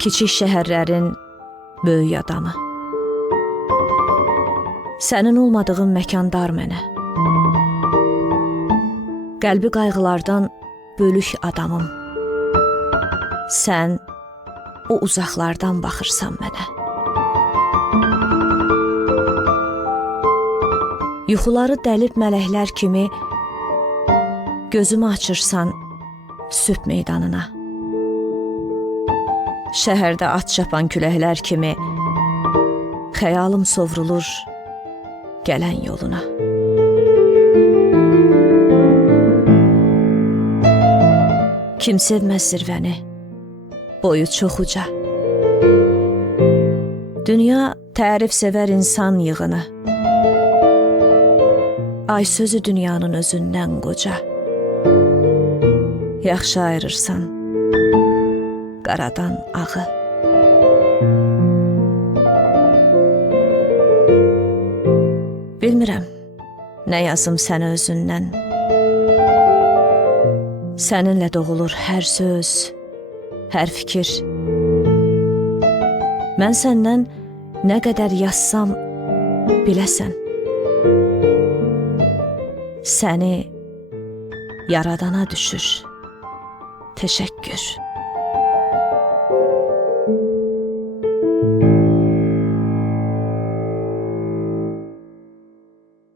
kiçik şəhərlərin böyük adamı. Sənin olmadığın məkan dar mənə. Qəlbi qayğılardan bölük adamım. Sən o uzaqlardan baxırsan mənə. Yuxuları dəlib mələklər kimi gözümü açırsan sübh meydanına. Şəhərdə at çapan küləklər kimi xəyalım sovrulur gələn yoluna. Kim sevməz zirvəni, boyu çox uca. Dünya tərif sevər insan yığını. Ay sözü dünyanın özündən qoca. Yaxşı ayırırsan qaradan ağı. Bilmirəm nə yazım sənə özündən. Səninlə doğulur hər söz, hər fikir. Mən səndən nə qədər yazsam biləsən. Səni yaradana düşür təşəkkür.